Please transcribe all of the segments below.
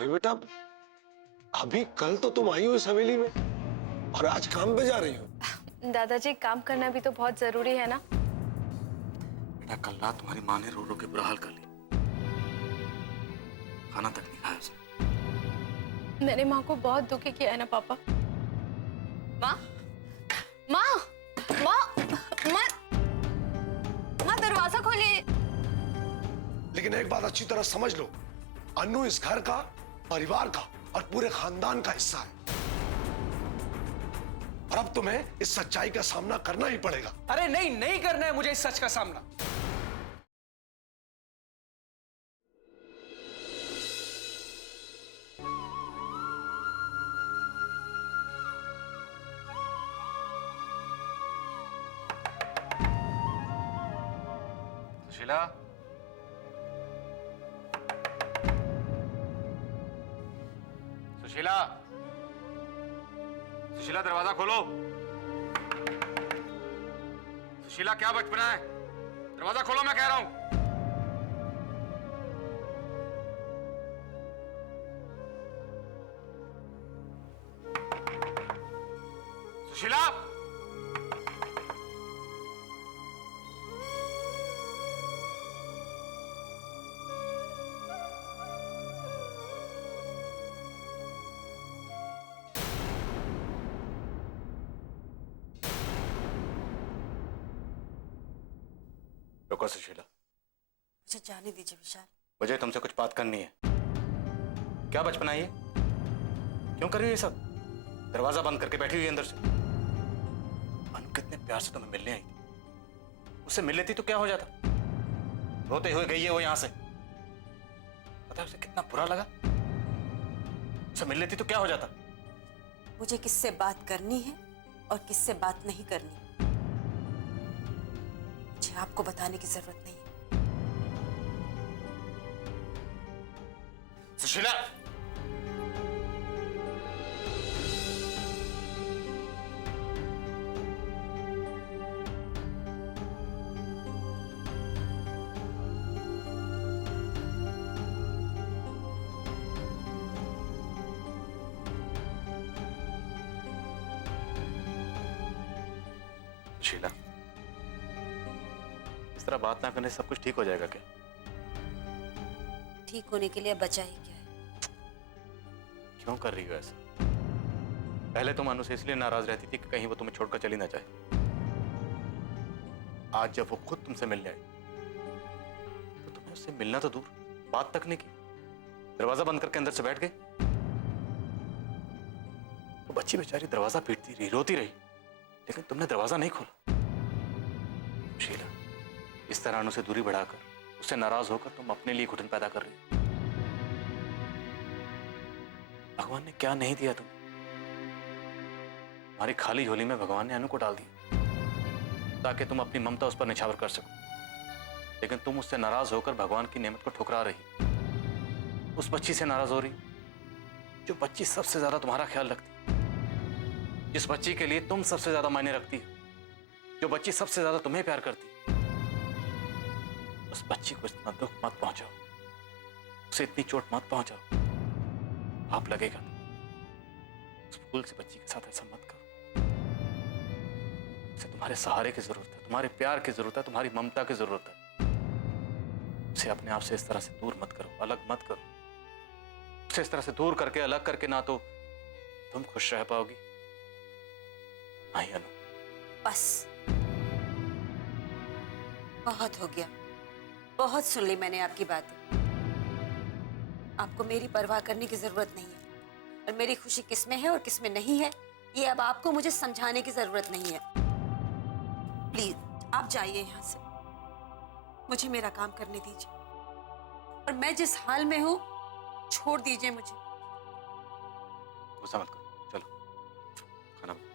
अरे बेटा, अभी कल तो तुम आई हो इस हवेली में और आज काम पे जा रही हो। दादाजी, काम करना भी तो बहुत जरूरी है ना। बेटा, कल रात तुम्हारी माँ ने रो रो के बुरा हाल कर लिया, खाना तक नहीं खाया उसने। मैंने माँ को बहुत दुखी किया है ना पापा। माँ, माँ, माँ, माँ, माँ दरवाजा खोलिए। लेकिन एक बात अच्छी तरह समझ लो, अन्नू इस घर का, परिवार का और पूरे खानदान का हिस्सा है और अब तुम्हें इस सच्चाई का सामना करना ही पड़ेगा। अरे नहीं, नहीं करना है मुझे इस सच का सामना। सुशीला, सुशीला, सुशीला, दरवाजा खोलो। सुशीला, क्या बचपना है? दरवाजा खोलो, मैं कह रहा हूं। सुशीला, रुको सुशीला, मुझे जाने दीजिए विशाल। मुझे तुमसे कुछ बात करनी है। क्या बचपना है ये? क्यों कर रही हो ये सब? दरवाजा बंद करके बैठी हुई अंदर से। अनु कितने प्यार से तुम्हें मिलने आई थी, उससे मिल लेती तो क्या हो जाता? रोते हुए गई है वो यहां से, पता है उसे कितना बुरा लगा? उससे मिल लेती तो क्या हो जाता? मुझे किससे बात करनी है और किससे बात नहीं करनी, मुझे आपको बताने की जरूरत नहीं है। सुशीला, सुशीला, इस तरह बात ना करने से सब कुछ ठीक हो जाएगा क्या? ठीक होने के लिए बचा ही क्या है? क्यों कर रही हो ऐसा? पहले तुम अनु से इसलिए नाराज रहती थी कि कहीं वो तुम्हें छोड़कर चली ना जाए। आज जब वो खुद तुमसे मिलने आई तो तुम्हें उससे मिलना तो दूर, बात तक नहीं की, दरवाजा बंद करके अंदर से बैठ गए। वो बच्ची बेचारी दरवाजा पीटती रही, रोती रही, लेकिन तुमने दरवाजा नहीं खोला। शीला, इस तरह अनु से दूरी बढ़ाकर, उससे नाराज होकर तुम अपने लिए घुटन पैदा कर रही हो। भगवान ने क्या नहीं दिया तुम्हें? तुम्हारी खाली झोली में भगवान ने अनु को डाल दिया ताकि तुम अपनी ममता उस पर निछावर कर सको, लेकिन तुम उससे नाराज होकर भगवान की नेमत को ठुकरा रही। उस बच्ची से नाराज हो रही जो बच्ची सबसे ज्यादा तुम्हारा ख्याल रखती, जिस बच्ची के लिए तुम सबसे ज्यादा मायने रखती है, जो बच्ची सबसे ज्यादा तुम्हें प्यार करती। उस बच्ची को इतना दुख मत पहुंचाओ, उसे इतनी चोट मत पहुंचाओ, पाप लगेगा। उस भूल से बच्ची के साथ ऐसा मत करो। उसे तुम्हारे सहारे की जरूरत है, तुम्हारे प्यार की जरूरत है, तुम्हारी ममता की जरूरत है। उसे अपने आप से इस तरह से दूर मत करो, अलग मत करो। उसे इस तरह से दूर करके, अलग करके ना तो तुम खुश रह पाओगी, ना ही अनु। बस बहुत हो गया, बहुत सुन ली मैंने आपकी बातें। आपको मेरी परवाह करने की जरूरत नहीं है और मेरी खुशी किसमें है और किसमें नहीं है ये अब आपको मुझे समझाने की जरूरत नहीं है। प्लीज आप जाइए यहाँ से, मुझे मेरा काम करने दीजिए और मैं जिस हाल में हूं छोड़ दीजिए मुझे। गुस्सा मत करो, चलो खाना बनाओ।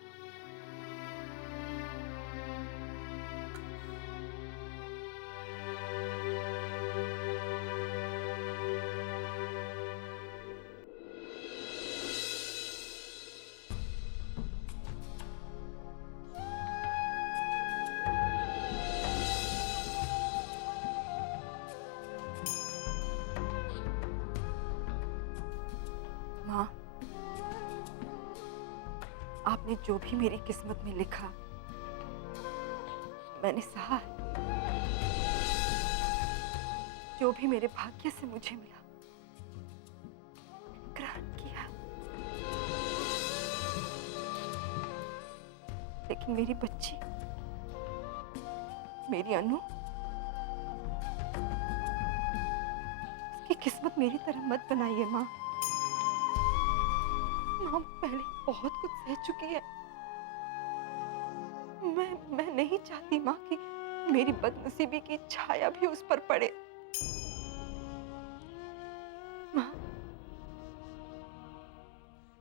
माँ, आपने जो भी मेरी किस्मत में लिखा मैंने सहा है। जो भी मेरे भाग्य से मुझे मिला मैंने ग्रहण किया। लेकिन मेरी बच्ची, मेरी अनु, उसकी किस्मत मेरी तरह मत बनाइए माँ। माँ पहले बहुत कुछ सह चुकी है। मैं नहीं चाहती माँ कि मेरी बदनसीबी की छाया भी उस पर पड़े। माँ,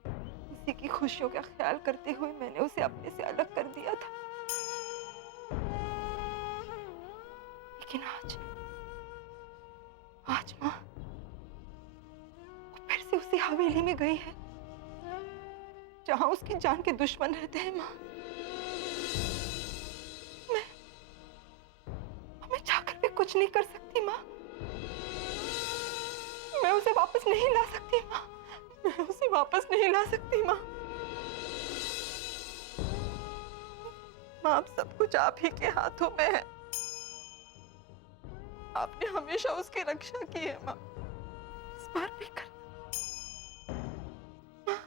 किसी की खुशियों का ख्याल करते हुए मैंने उसे अपने से अलग कर दिया था। लेकिन आज माँ वो फिर से उसी हवेली में गई है जहां उसकी जान के दुश्मन रहते हैं। माँ, मैं चाहकर भी कुछ नहीं कर सकती माँ। मैं उसे वापस नहीं ला सकती माँ। मैं उसे वापस नहीं ला सकती माँ। माँ, अब सब कुछ आप ही के हाथों में है। आपने हमेशा उसकी रक्षा की है माँ, इस बार भी कर। माँ,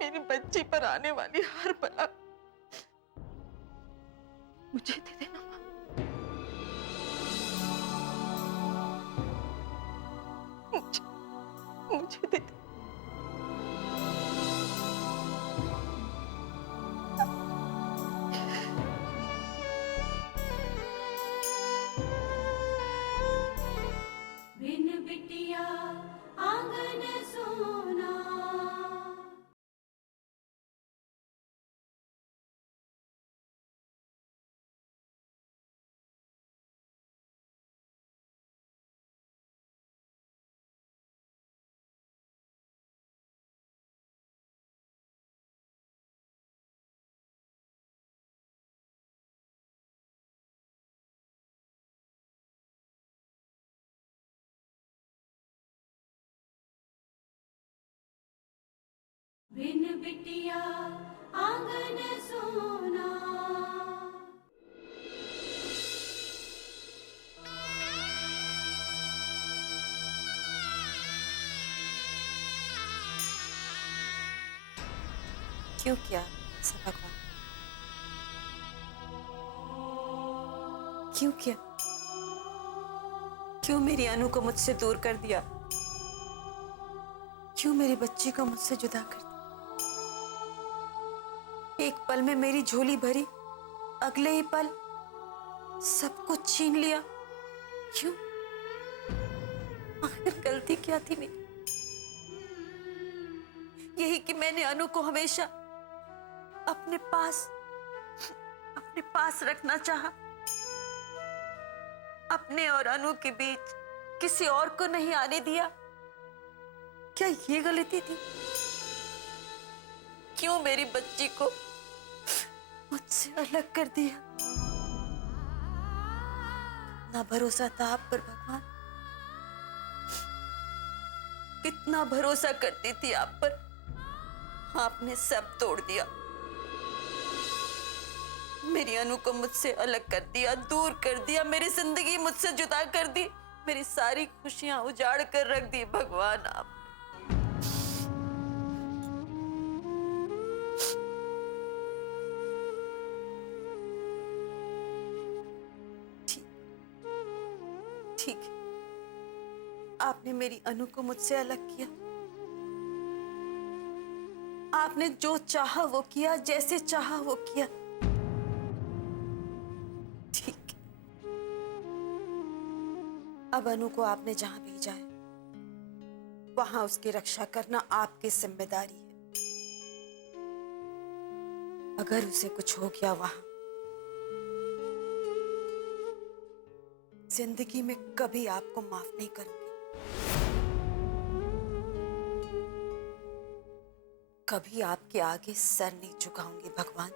मेरी बच्ची पर आने वाली हर बला मुझे दे देना माँ। मुझे दे दे। बिन बिटिया आंगन सोना। बिन बिटिया आंगन सोना। क्यों किया ऐसा भगवान? क्यों किया? क्यों मेरी अनु को मुझसे दूर कर दिया? क्यों मेरी बच्ची को मुझसे जुदा कर दिया? एक पल में मेरी झोली भरी, अगले ही पल सब कुछ छीन लिया। क्यों? आखिर गलती क्या थी मेरी? यही कि मैंने अनु को हमेशा अपने पास रखना चाहा। अपने और अनु के बीच किसी और को नहीं आने दिया। क्या ये गलती थी? क्यों मेरी बच्ची को मुझसे अलग कर दिया? कितना भरोसा था आप पर भगवान, कितना भरोसा करती थी आप पर। आपने सब तोड़ दिया। मेरी अनु को मुझसे अलग कर दिया, दूर कर दिया, मेरी जिंदगी मुझसे जुदा कर दी, मेरी सारी खुशियां उजाड़ कर रख दी भगवान आप। ठीक है, आपने मेरी अनु को मुझसे अलग किया। आपने जो चाहा वो किया, जैसे चाहा वो किया। ठीक है, अब अनु को आपने जहां भेजा है वहां उसकी रक्षा करना आपकी जिम्मेदारी है। अगर उसे कुछ हो गया वहां, जिंदगी में कभी आपको माफ नहीं करूंगी। कभी आपके आगे सर नहीं झुकाऊंगी भगवान,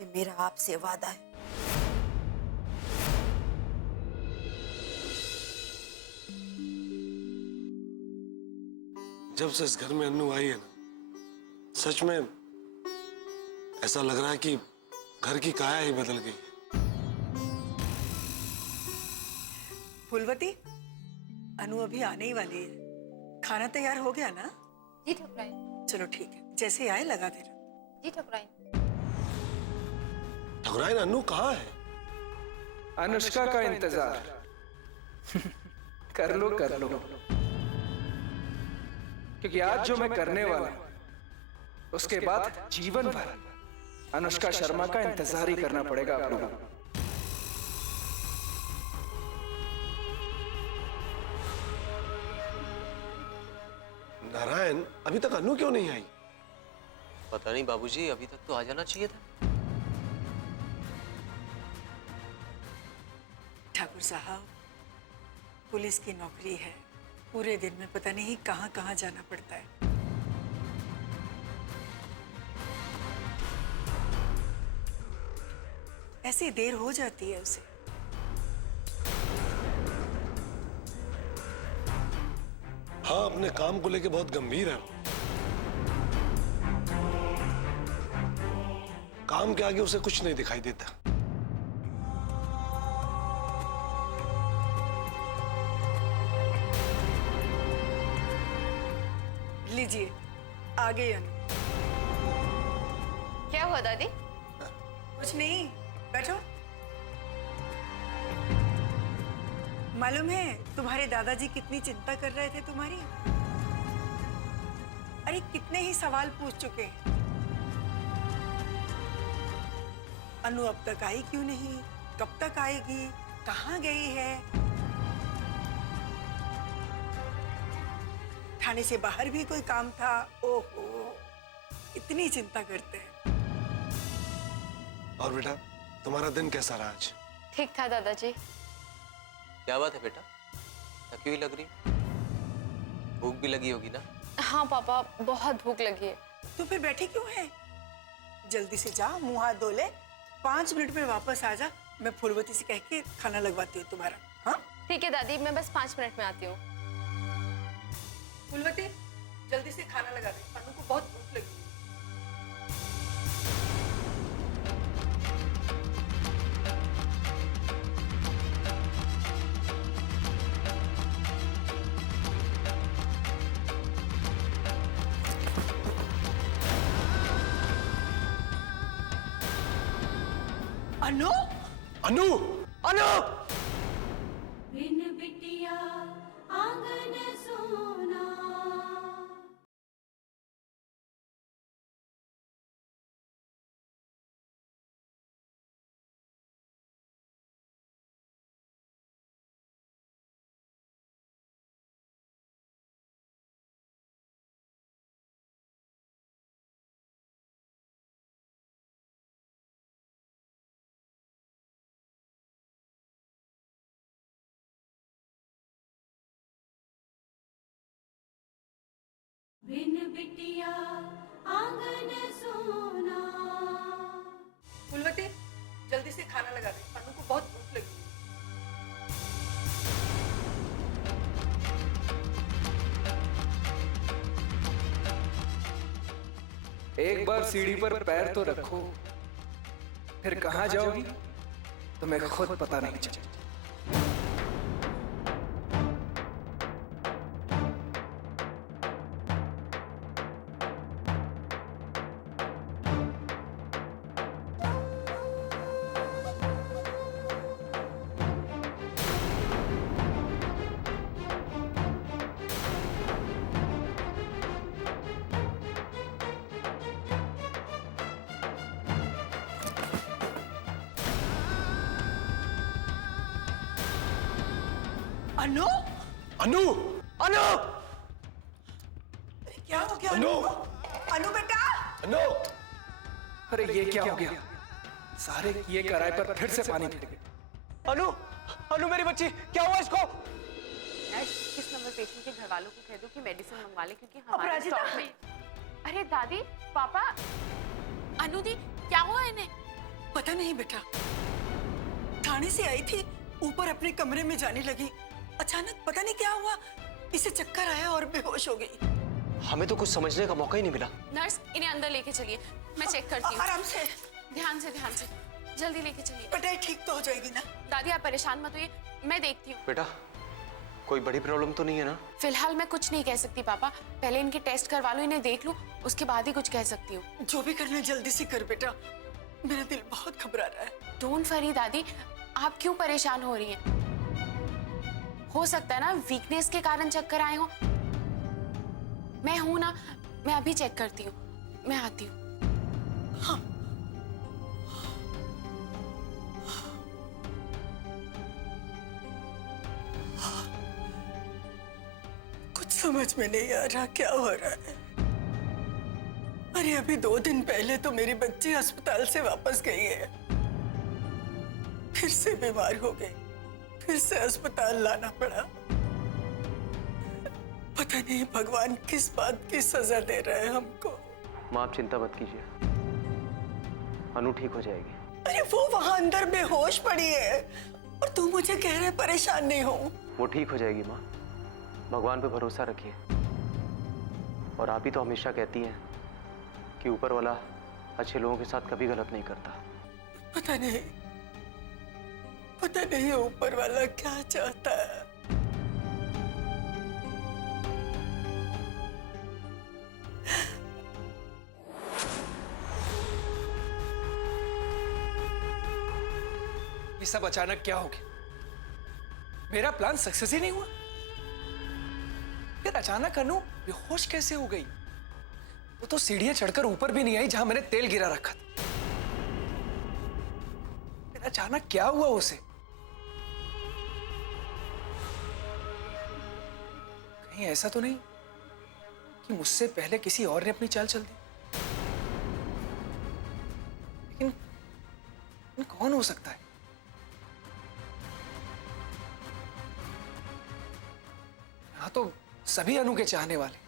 ये मेरा आपसे वादा है। जब से इस घर में अन्नू आई है ना, सच में ऐसा लग रहा है कि घर की काया ही बदल गई है। फूलवती, अनु अभी आने ही वाली है। खाना तैयार हो गया ना? जी ठकुराइन। चलो ठीक है, जैसे ही आए लगा देना। जी ठकुराइन। ठकुराइन, अन्नू कहाँ है? अनुष्का का इंतजार। कर लो क्योंकि आज जो मैं करने वाला हूं, उसके बाद जीवन भर अनुष्का शर्मा का इंतजार ही करना पड़ेगा आप लोगों को। नारायण, अभी तक अन्नू क्यों नहीं आई? पता नहीं बाबूजी, अभी तक तो आ जाना चाहिए था। ठाकुर साहब, पुलिस की नौकरी है, पूरे दिन में पता नहीं कहाँ कहाँ जाना पड़ता है। ऐसी देर हो जाती है उसे। हाँ, अपने काम को लेके बहुत गंभीर है वो। काम के आगे उसे कुछ नहीं दिखाई देता। लीजिए, आ गई अनु। क्या हुआ दादी? कुछ नहीं, बैठो। मालूम है तुम्हारे दादाजी कितनी चिंता कर रहे थे तुम्हारी? अरे कितने ही सवाल पूछ चुके हैं। अनु अब तक आई क्यों नहीं, कब तक आएगी, कहाँ गई है? थाने से बाहर भी कोई काम था? ओहो, इतनी चिंता करते हैं। और बेटा, तुम्हारा दिन कैसा रहा आज? ठीक था दादाजी। क्या बात है बेटा, थकी हुई लग रही? भूख भी लगी होगी ना? हाँ पापा, बहुत भूख लगी है। तो फिर बैठी क्यों है? जल्दी से जा, मुंह हाथ धो ले, 5 मिनट में वापस आ जा। मैं फूलवती से कह के खाना लगवाती हूँ तुम्हारा। हाँ ठीक है दादी, मैं बस 5 मिनट में आती हूँ। फूलवती, जल्दी से खाना लगा दे, अनु को बहुत भूख लगी है। अनु, अन्नू, अन्नू! बिन बिटिया आंगन सोना। बिन बिटिया आंगन सोना। फूलवती, जल्दी से खाना लगा दे, अनु को बहुत भूख लगी है। एक बार सीढ़ी पर पैर तो रखो, फिर कहाँ जाओगी तुम्हें खुद पता नहीं चलेगा। अनु, अन्नू, अन्नू, अरे क्या हो गया अनु! अनु बेटा, अन्नू! अरे ये क्या हो गया? सारे किए कराए पर फिर से पानी फिर गया। अनु, अनु मेरी बच्ची, क्या हुआ इसको? किस नंबर पेशेंट के घर वालों को कह दो कि मेडिसिन मंगवा ले, क्योंकि हमारे अपराजिता! स्टॉक में। अरे दादी, पापा, अनु दी, क्या हुआ इन्हें? पता नहीं बेटा, थाने से आई थी, ऊपर अपने कमरे में जाने लगी, अचानक पता नहीं क्या हुआ, इसे चक्कर आया और बेहोश हो गई। हमें तो कुछ समझने का मौका ही नहीं मिला। नर्स, इन्हें अंदर लेके चलिए, मैं चेक करती हूँ। आराम से। ध्यान से, ध्यान से, जल्दी लेके चलिए। बेटा ठीक तो हो जाएगी ना? दादी आप परेशान मत होइए, मैं देखती हूँ। बेटा कोई बड़ी प्रॉब्लम तो नहीं है ना? फिलहाल मैं कुछ नहीं कह सकती पापा, पहले इनके टेस्ट करवा लो, इन्हें देख लूं, उसके बाद ही कुछ कह सकती हूँ। जो भी करना है जल्दी से कर बेटा, मेरा दिल बहुत घबरा रहा है। डोंट वरी दादी, आप क्यों परेशान हो रही हैं? हो सकता है ना वीकनेस के कारण चक्कर आए हो। मैं हूं ना, मैं अभी चेक करती हूँ, मैं आती हूँ। हाँ। कुछ समझ में नहीं आ रहा क्या हो रहा है। अरे अभी 2 दिन पहले तो मेरी बच्ची अस्पताल से वापस गई है, फिर से बीमार हो गई, फिर से अस्पताल लाना पड़ा। पता नहीं भगवान किस बात की सजा दे रहा है हमको। माँ आप चिंता मत कीजिए, अनु ठीक हो जाएगी। अरे वो वहां अंदर बेहोश पड़ी है और तू मुझे कह रहे परेशान नहीं हो। वो ठीक हो जाएगी माँ, भगवान पे भरोसा रखिए। और आप ही तो हमेशा कहती हैं कि ऊपर वाला अच्छे लोगों के साथ कभी गलत नहीं करता। पता नहीं ऊपर वाला क्या चाहता है। ये सब अचानक क्या हो गया? मेरा प्लान सक्सेस ही नहीं हुआ। फिर अचानक अनु बेहोश कैसे हो गई? वो तो सीढ़ियां चढ़कर ऊपर भी नहीं आई जहां मैंने तेल गिरा रखा था। फिर अचानक क्या हुआ उसे? कहीं ऐसा तो नहीं कि मुझसे पहले किसी और ने अपनी चाल चल दी? लेकिन कौन हो सकता है? हाँ तो सभी अनु के चाहने वाले।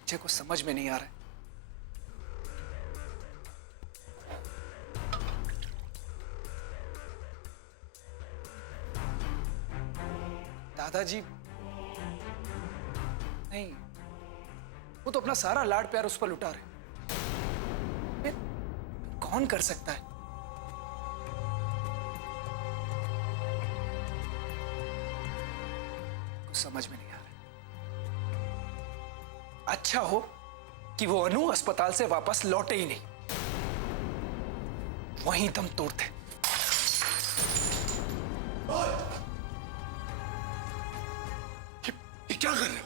मुझे कुछ समझ में नहीं आ रहा है। दादाजी नहीं, वो तो अपना सारा लाड प्यार उस पर लुटा रहे। कौन कर सकता है? कुछ समझ में नहीं आ रहा। अच्छा हो कि वो अनु अस्पताल से वापस लौटे ही नहीं, वहीं दम तोड़ते। ये क्या कर रहे हो?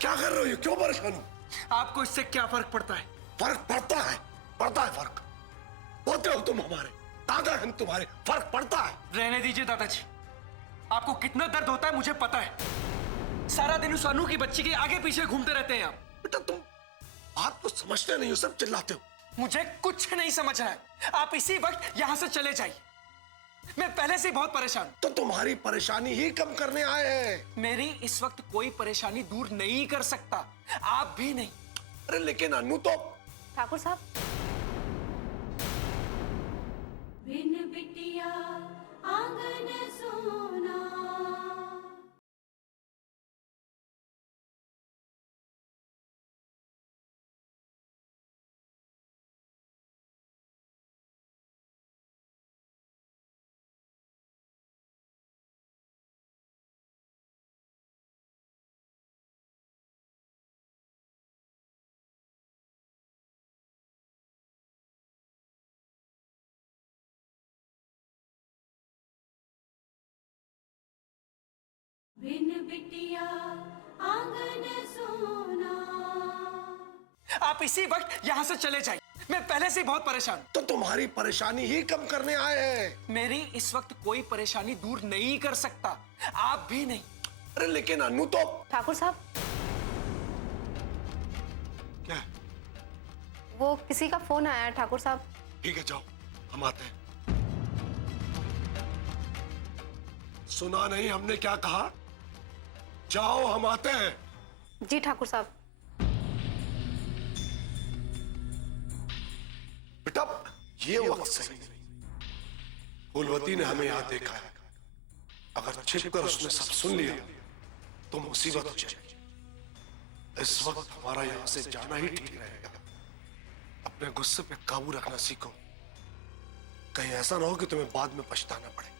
क्या कर रहे हो? क्यों परेशान हो? आपको इससे क्या फर्क पड़ता है? फर्क पड़ता है फर्क। होते हो तुम हमारे, दादा हम तुम्हारे, फर्क पड़ता है। रहने दीजिए दादाजी, आपको कितना दर्द होता है मुझे पता है। सारा दिन उस अनु की बच्ची के आगे पीछे घूमते रहते हैं आप। बेटा तुम बात तो समझते नहीं हो, सब चिल्लाते हो। मुझे कुछ नहीं समझ रहा है। आप इसी वक्त यहां से चले जाइए, मैं पहले से बहुत परेशान। तो तुम्हारी परेशानी ही कम करने आए हैं। मेरी इस वक्त कोई परेशानी दूर नहीं कर सकता, आप भी नहीं। अरे लेकिन अनु तो। ठाकुर साहब, बिन बिटिया आंगन सोना। बिन बिटिया आंगन सोना। आप इसी वक्त यहां से चले जाइए, मैं पहले से बहुत परेशान। तो तुम्हारी परेशानी ही कम करने आए हैं। मेरी इस वक्त कोई परेशानी दूर नहीं कर सकता, आप भी नहीं। अरे लेकिन अनु तो। ठाकुर साहब, क्या? वो किसी का फोन आया है ठाकुर साहब। ठीक है जाओ, हम आते हैं। सुना नहीं हमने क्या कहा? जाओ हम आते हैं। जी ठाकुर साहब। बेटा ये वक्त सही नहीं। फूलवती ने हमें यहां देखा है, अगर छिपकर उसने सब सुन लिया तो मुसीबत हो जाएगी। इस वक्त हमारा यहां से जाना ही ठीक रहेगा। अपने गुस्से पे काबू रखना सीखो, कहीं ऐसा ना हो कि तुम्हें बाद में पछताना पड़े।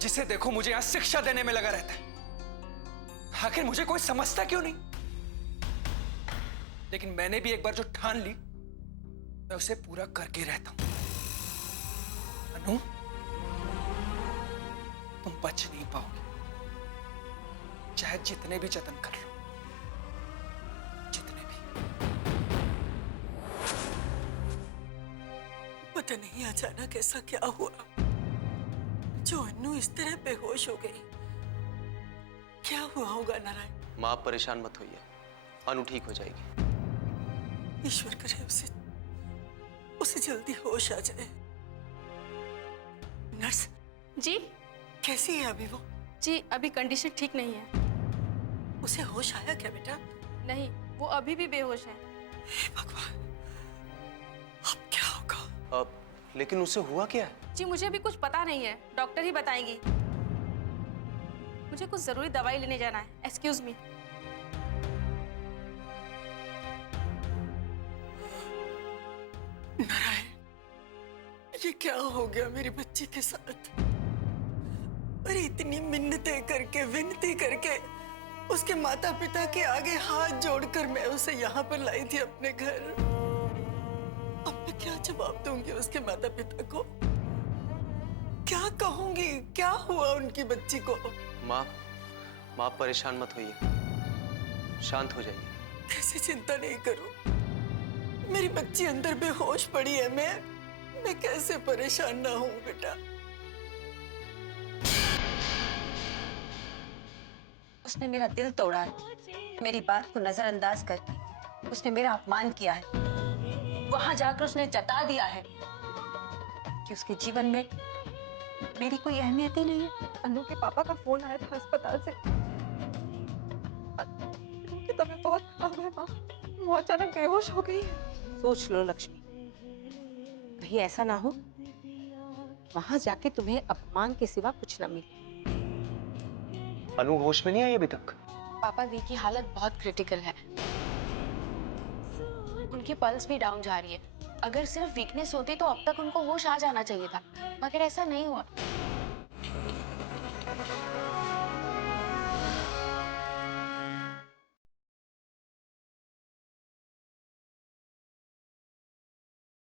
जिसे देखो मुझे यहां शिक्षा देने में लगा रहता है। आखिर मुझे कोई समझता क्यों नहीं? लेकिन मैंने भी एक बार जो ठान ली, मैं उसे पूरा करके रहता हूं। अनु, तुम बच नहीं पाओगे, चाहे जितने भी जतन कर लो, जितने भी। पता नहीं अचानक ऐसा क्या हुआ जो अन्नू इस तरह बेहोश हो गई। क्या हुआ होगा नारायण? माँ, आप परेशान मत होइए, अनु ठीक हो जाएगी। ईश्वर करे उसे जल्दी होश आ जाए। नर्स जी कैसी है अभी वो? जी अभी कंडीशन ठीक नहीं है। उसे होश आया क्या बेटा? नहीं, वो अभी भी बेहोश है। हे भगवान, अब क्या होगा? लेकिन उसे हुआ क्या है? जी मुझे भी कुछ पता नहीं है, डॉक्टर ही बताएंगी। मुझे कुछ जरूरी दवाई लेने जाना है। Excuse me. नारायण, ये क्या हो गया मेरी बच्ची के साथ? अरे इतनी मिन्नतें करके, विनती करके, उसके माता पिता के आगे हाथ जोड़कर मैं उसे यहाँ पर लाई थी अपने घर। अब मैं क्या जवाब दूंगी उसके माता पिता को? क्या कहूंगी? क्या हुआ उनकी बच्ची को? माँ, आप परेशान मत होइए, शांत हो जाइए। कैसे चिंता नहीं करूं? मेरी बच्ची अंदर बेहोश पड़ी है। मैं कैसे परेशान ना हूं बेटा? उसने मेरा दिल तोड़ा है। मेरी बात को नजरअंदाज करके उसने मेरा अपमान किया है। वहां जाकर उसने जता दिया है कि उसके जीवन में मेरी कोई अहमियत ही नहीं है। अनु के पापा का फोन आया था अस्पताल से। उनकी तबीयत बहुत खराब है माँ। वो अचानक बेहोश हो गई है। सोच लो लक्ष्मी, कहीं ऐसा ना हो वहां जाके तुम्हें अपमान के सिवा कुछ न मिले। अनु होश में नहीं आई अभी तक? पापा दी की हालत बहुत क्रिटिकल है, उनकी पल्स भी डाउन जा रही है। अगर सिर्फ वीकनेस होती तो अब तक उनको होश आ जाना चाहिए था, मगर ऐसा नहीं हुआ।